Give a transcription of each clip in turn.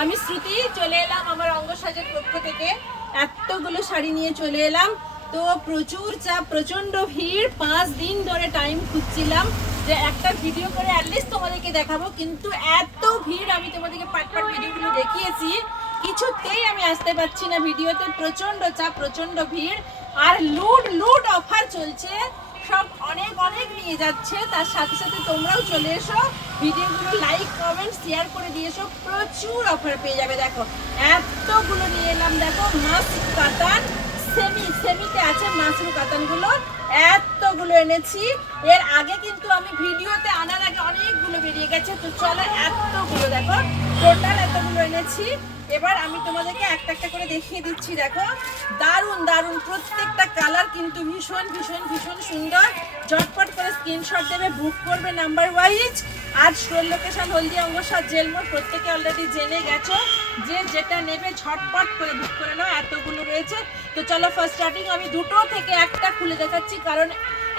আমি শ্রুতি চলে এলাম আমার অঙ্গ সাজের পক্ষ থেকে এতগুলো শাড়ি নিয়ে চলে এলাম। তো প্রচুর চাপ, প্রচন্ড ভিড়, 5 দিন ধরে টাইম খুঁজছিলাম যে একটা ভিডিও করে অ্যাটলিস্ট তোমাদেরকে দেখাবো, কিন্তু এত ভিড় আমি তোমাদেরকে পাট ভিডিওগুলো দেখিয়েছি, কিছুতেই আমি আসতে পারছি না ভিডিওতে। প্রচন্ড চাপ, প্রচন্ড ভিড়, আর লুট অফার চলছে, সব অনেক নিয়ে যাচ্ছে। তার সাথে সাথে তোমরাও চলে এসো, ভিডিওগুলো লাইক কমেন্ট শেয়ার করে দিয়ে এসো, প্রচুর অফার পেয়ে যাবে। দেখো এতগুলো নিয়ে এলাম, দেখো মাস্ক কাতান সেমিতে আছে মাশরু কাতানগুলো, এতগুলো এনেছি। এর আগে কিন্তু আমি ভিডিওতে আনার আগে অনেকগুলো বেরিয়ে গেছে, তো চলো এতগুলো দেখো টোটাল এতগুলো এনেছি। এবার আমি তোমাদেরকে একটা একটা করে দেখিয়ে দিচ্ছি। দেখো দারুণ প্রত্যেকটা কালার কিন্তু ভীষণ সুন্দর। ঝটপট করে স্ক্রিনশট দেবে, বুক করবে নাম্বার ওয়াইজ। আর স্টোর লোকেশন হলদিয়া অঙ্গসার জেলমোড়, প্রত্যেকে অলরেডি জেনে গেছো, যে যেটা নেবে ঝটপট করে বুক করে নাও, এতগুলো রয়েছে। তো চলো ফার্স্ট স্টার্টিং আমি দুটো থেকে একটা খুলে দেখাচ্ছি, কারণ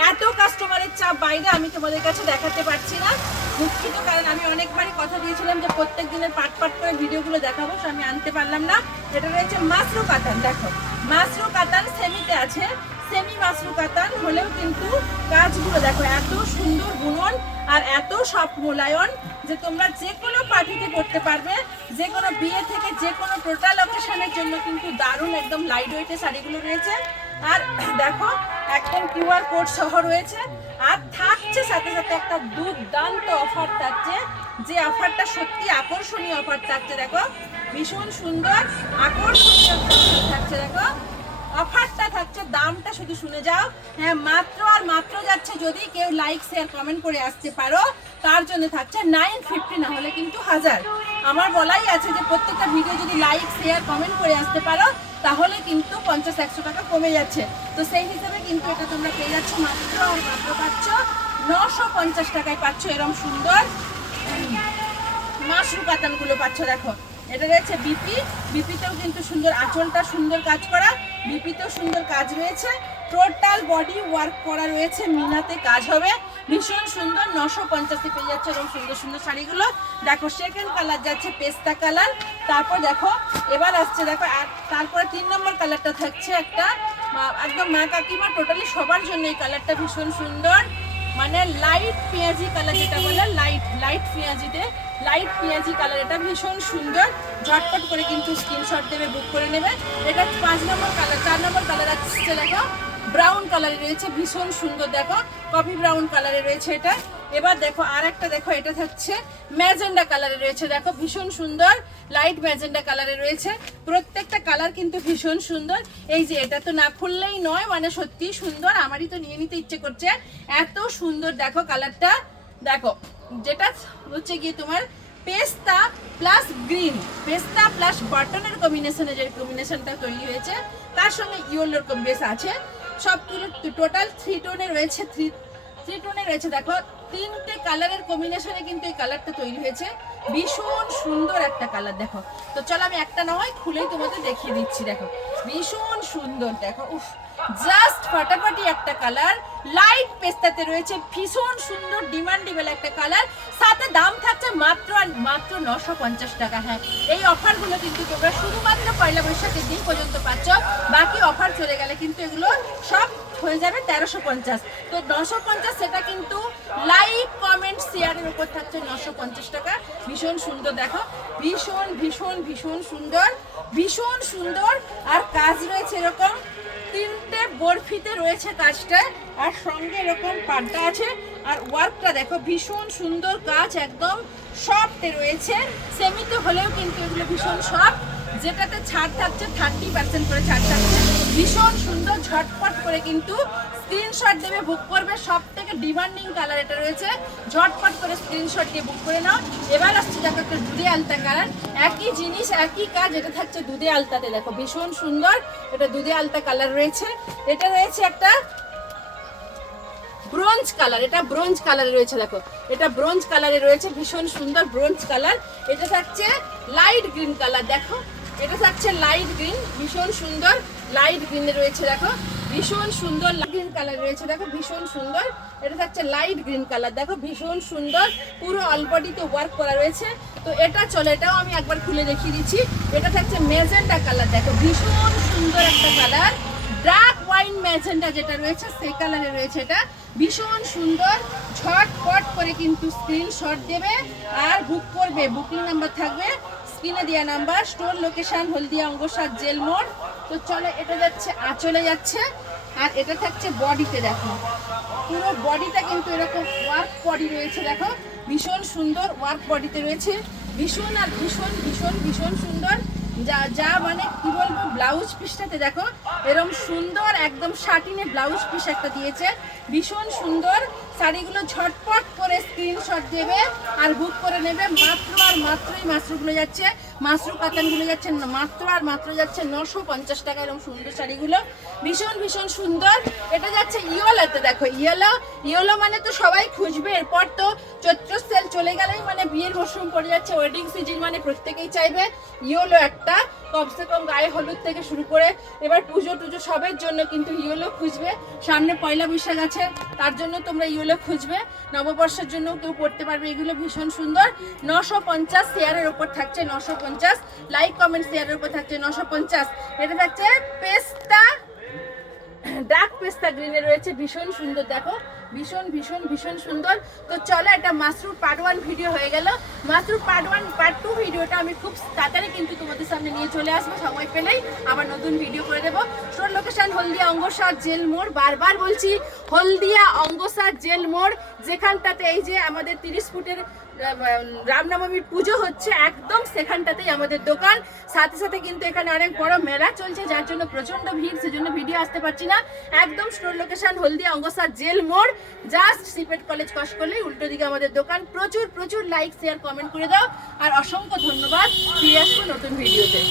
এত কাস্টমারের চাপ বাইরে আমি তোমাদের কাছে দেখাতে পারছি না, দুঃখিত। কারণ আমি অনেকবারই কথা দিয়েছিলাম যে প্রত্যেক দিনের পাট করে ভিডিওগুলো দেখাবো, আমি আনতে পারলাম না। এটা রয়েছে মাশরু কাতান, দেখো মাশরু কাতান সেমিতে আছে, সেমি মাশরু কাতান হলেও কিন্তু কাজগুলো দেখো এত সুন্দর বুনন আর এত সফট মোলায়ন, যে তোমরা যে কোনো পার্টিতে করতে পারবে, যে কোনো বিয়ে থেকে যে কোনো টোটাল অকেশনের জন্য কিন্তু দারুণ একদম লাইট ওয়েটের শাড়িগুলো রয়েছে। আর দেখো একদম কিউআর কোড সহ রয়েছে, আর থাকছে সাথে সাথে একটা দুর্দান্ত অফার থাকছে, যে অফারটা সত্যি আকর্ষণীয় অফার থাকছে। দেখো ভীষণ সুন্দর আকর্ষণীয় থাকছে, দেখো অফারটা থাকছে, দামটা শুধু শুনে যাও। হ্যাঁ, মাত্র যাচ্ছে, যদি কেউ লাইক শেয়ার কমেন্ট করে আসতে পারো তার জন্য থাকছে 950, না হলে কিন্তু 1000। আমার বলাই আছে যে প্রত্যেকটা ভিডিও যদি লাইক শেয়ার কমেন্ট করে আসতে পারো তাহলে কিন্তু 50-100 টাকা কমে যাচ্ছে। তো সেই হিসাবে কিন্তু এটা তোমরা পেয়ে যাচ্ছ মাত্র পাচ্ছ 950 টাকায়, পাচ্ছ এরকম সুন্দর মাশরু কাতানগুলো পাচ্ছ। দেখো এটা রয়েছে বিপিতেও কিন্তু সুন্দর, আঁচলটা সুন্দর কাজ করা, বিপিতেও সুন্দর কাজ রয়েছে, টোটাল বডি ওয়ার্ক করা রয়েছে, মিনাতে কাজ হবে, ভীষণ সুন্দর। 950 পেয়ে যাচ্ছে এরকম সুন্দর শাড়িগুলো। দেখো সেকেন্ড কালার যাচ্ছে পেস্তা কালার, তারপর দেখো এবার আসছে, দেখো তারপরে 3 নম্বর কালারটা থাকছে একটা একদম মা কাকিমা টোটালি সবার জন্য এই কালারটা ভীষণ সুন্দর, মানে লাইট পেঁয়াজি কালার, যেটা বলে লাইট পেঁয়াজি কালার, এটা ভীষণ সুন্দর। ঝটপট করে কিন্তু স্ক্রিনশট দেবে, বুক করে নেবে। এটা 5 নম্বর কালার। 4 নম্বর কালার আসছে, দেখো ব্রাউন কালারে রয়েছে, ভীষণ সুন্দর, দেখো কফি ব্রাউন কালারে রয়েছে এটা। এবার দেখো আর একটা, দেখো এটা থাকছে ম্যাজেন্ডা কালারে রয়েছে, দেখো ভীষণ সুন্দর লাইট ম্যাজেন্ডা কালারে রয়েছে, প্রত্যেকটা কালার কিন্তু ভীষণ সুন্দর। এই যে এটা তো না খুললেই নয়, মানে সত্যি সুন্দর, আমারই তো নিয়ে নিতে ইচ্ছে করছে, এত সুন্দর। দেখো কালারটা, দেখো যেটা হচ্ছে গিয়ে তোমার পেস্তা প্লাস গ্রিন, পেস্তা প্লাস বাটনের কম্বিনেশনে যে কম্বিনেশনটা তৈরি হয়েছে, তার সঙ্গে ইয়েলোর কম্বিনেশন আছে, সবগুলো টোটাল 3 টোনে রয়েছে, 3 টোনে রয়েছে। দেখো 3টে কালারের কম্বিনেশনে কিন্তু এই কালারটা তৈরি হয়েছে, ভীষণ সুন্দর একটা কালার। দেখো তো চলো আমি একটা নয় খুলেই তোমাদের দেখিয়ে দিচ্ছি। দেখো ভীষণ সুন্দর, দেখো উফ জাস্ট ফাটাফাটি একটা কালার, লাইট পেস্তাতে রয়েছে, ভীষণ সুন্দর ডিমান্ডেবল একটা কালার, সাথে দাম থাকছে মাত্র 950 টাকা। হ্যাঁ, এই অফারগুলো কিন্তু তোমরা শুধুমাত্র পয়লা বৈশাখের দিন পর্যন্ত পাচ্ছ, বাকি অফার চলে গেলে কিন্তু এগুলো সব হয়ে যাবে 1350। তো 950 সেটা কিন্তু লাইক কমেন্ট শেয়ারের উপর থাকছে 950 টাকা, ভীষণ সুন্দর। দেখো ভীষণ সুন্দর, আর কাজ রয়েছে এরকম 3টে বরফিতে রয়েছে কাজটা, আর সঙ্গে এরকম পাড়টা আছে, আর ওয়ার্কটা দেখো ভীষণ সুন্দর কাজ, একদম সফটে রয়েছে, সেমিতে হলেও কিন্তু এগুলো ভীষণ সফট, যেটাতে ছাড় থাকছে 30% করে ছাড় থাকছে, ভীষণ সুন্দর। ঝটপট করে কিন্তু স্ক্রিনশট দেবে, বুক করবে, সব থেকে ডিমান্ডিং কালার এটা রয়েছে, ঝটপট করে স্ক্রিনশট দিয়ে বুক করে নাও। এবার আসছে দেখো একটা দুধে আলতা কালার, একই জিনিস একই কাজ, এটা থাকছে দুধে আলতাতে, দেখো ভীষণ সুন্দর, এটা দুধে আলতা কালার রয়েছে। এটা রয়েছে একটা ব্রোঞ্জ কালার, এটা ব্রোঞ্জ কালারে রয়েছে, দেখো এটা ব্রোঞ্জ কালারে রয়েছে, ভীষণ সুন্দর ব্রোঞ্জ কালার। এটা থাকছে লাইট গ্রিন কালার, দেখো এটা থাকছে লাইট গ্রিন, ভীষণ সুন্দর লাইট গ্রিনে রয়েছে, দেখো ভীষণ সুন্দর গ্রিন কালার রয়েছে, দেখো ভীষণ সুন্দর। এটা থাকছে লাইট গ্রিন কালার, দেখো ভীষণ সুন্দর, পুরো অল বডিতে ওয়ার্ক করা রয়েছে। তো এটা চলো, এটাও আমি একবার খুলে দেখিয়ে দিচ্ছি। এটা থাকছে মেজেন্টা কালার, দেখো ভীষণ সুন্দর একটা কালার, ডার্ক ওয়াইন ম্যাজেন্টা যেটা রয়েছে সেই কালারে রয়েছে। এটা ভীষণ সুন্দর, ঝটপট করে কিন্তু স্ক্রিনশট দেবে আর বুক করবে। বুকিং নাম্বার থাকবে স্ক্রিনে দেওয়া নাম্বার, স্টোর লোকেশন হলদিয়া অঙ্গসার জেল মোড়। তো চলে, এটা যাচ্ছে আঁচলে যাচ্ছে, আর এটা থাকছে বডিতে। দেখো পুরো বডিটা কিন্তু এরকম ওয়ার্ক বডি রয়েছে, দেখো ভীষণ সুন্দর ওয়ার্ক বডিতে রয়েছে, ভীষণ আর ভীষণ ভীষণ ভীষণ সুন্দর। যা যা মানে কি বলবো, ব্লাউজ পিসটাতে দেখো এরকম সুন্দর একদম শাটিনে ব্লাউজ পিস একটা দিয়েছে, ভীষণ সুন্দর। শাড়িগুলো ঝটপট করে স্ক্রিনশট দেবে আর বুক করে নেবে। মাত্র আর মাত্রই মাশরুগুলো যাচ্ছে, মাশরু কাতানগুলো যাচ্ছে মাত্র আর মাত্র যাচ্ছে 950 টাকা। এরকম সুন্দর শাড়িগুলো ভীষণ ভীষণ সুন্দর। এটা যাচ্ছে ইয়েলোতে, দেখো ইয়েলো, ইয়েলো মানে তো সবাই খুঁজবে। এরপর তো চৈত্র সেল চলে গেলেই মানে বিয়ের মরশুম পড়ে যাচ্ছে, ওয়েডিং সিজন, মানে প্রত্যেকেই চাইবে ইয়েলো একটা, কমসে কম গায়ে হলুদ থেকে শুরু করে এবার পুজো টুজো সবের জন্য কিন্তু ইয়েলো খুঁজবে। সামনে পয়লা বৈশাখ আছে, তার জন্য তোমরা ইয়েলো খুঁজবে। নববর্ষের জন্য কেউ পড়তে পারবে। এগুলো ভীষণ সুন্দর। 950 শেয়ারের উপর থাকছে, 950 লাইক কমেন্ট শেয়ারের উপর থাকছে 950। এটা থাকছে পেস্তা, ডার্ক পেস্তা গ্রিনে রয়েছে, ভীষণ সুন্দর, দেখো ভীষণ ভীষণ ভীষণ সুন্দর। তো চলো, এটা মাশরুর পার্ট 1 ভিডিও হয়ে গেল। মাশরুর পার্ট 1 পার্ট 2 ভিডিওটা আমি খুব তাড়াতাড়ি কিন্তু তোমাদের সামনে নিয়ে চলে আসবো, সময় পেলেই আবার নতুন ভিডিও করে দেবো। স্টোর লোকেশন হলদিয়া অঙ্গসার জেল মোড়, বারবার বলছি হলদিয়া অঙ্গসার জেল মোড়, যেখানটাতে এই যে আমাদের 30 ফুটের রামনবমীর পুজো হচ্ছে, একদম সেখানটাতেই আমাদের দোকান। সাথে সাথে কিন্তু এখানে অনেক বড় মেলা চলছে, যার জন্য প্রচন্ড ভিড়, সেজন্য ভিডিও আসতে পারছি না। একদম স্টোর লোকেশন হলদিয়া অঙ্গসার জেল মোড়, জাস্ট সিপেট কলেজ ক্রস করলেই উল্টো দিকে আমাদের দোকান। প্রচুর প্রচুর লাইক শেয়ার কমেন্ট করে দাও, আর অসংখ্য ধন্যবাদ। ফিরে আসবো নতুন ভিডিওতে।